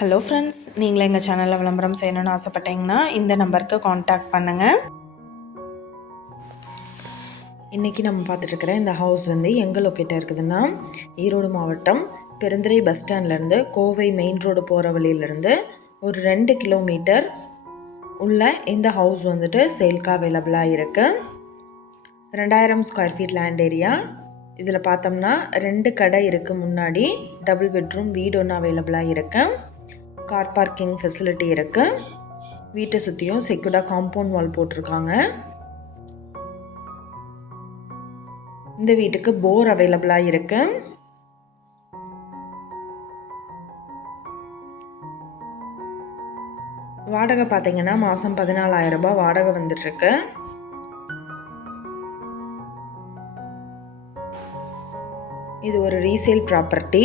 Hello friends நீங்களும் எங்கள் சேனலில் விளம்பரம் செய்யணும்னு ஆசைப்பட்டீங்கன்னா இந்த நம்பருக்கு காண்டாக்ட் பண்ணுங்கள் இன்றைக்கி நம்ம பார்த்துட்ருக்கிற இந்த ஹவுஸ் வந்து எங்கே லொக்கேட்டாக இருக்குதுன்னா ஈரோடு மாவட்டம் பெருந்துறை பஸ் ஸ்டாண்ட்லேருந்து கோவை மெயின் ரோடு போகிற வழியிலேருந்து ஒரு ரெண்டு கிலோமீட்டர் உள்ள இந்த ஹவுஸ் வந்துட்டு சேல்க்கு அவைலபிளாக இருக்குது ரெண்டாயிரம் ஸ்கொயர் ஃபீட் லேண்ட் ஏரியா இதில் பார்த்தோம்னா ரெண்டு கடை இருக்குது முன்னாடி. டபுள் பெட்ரூம் வீடு ஒன்று அவைலபிளாக இருக்குது கார் பார்க்கிங் ஃபெசிலிட்டி இருக்குது வீட்டை சுற்றியும் செக்யூர்டாக காம்பவுண்ட் வால் போட்டிருக்காங்க. இந்த வீட்டுக்கு போர் அவைலபிளாக இருக்கு. வாடகை பார்த்தீங்கன்னா மாதம் பதினாலாயிரம் ரூபாய் வாடகை வந்துட்டுருக்கு. இது ஒரு ரீசேல் ப்ராப்பர்ட்டி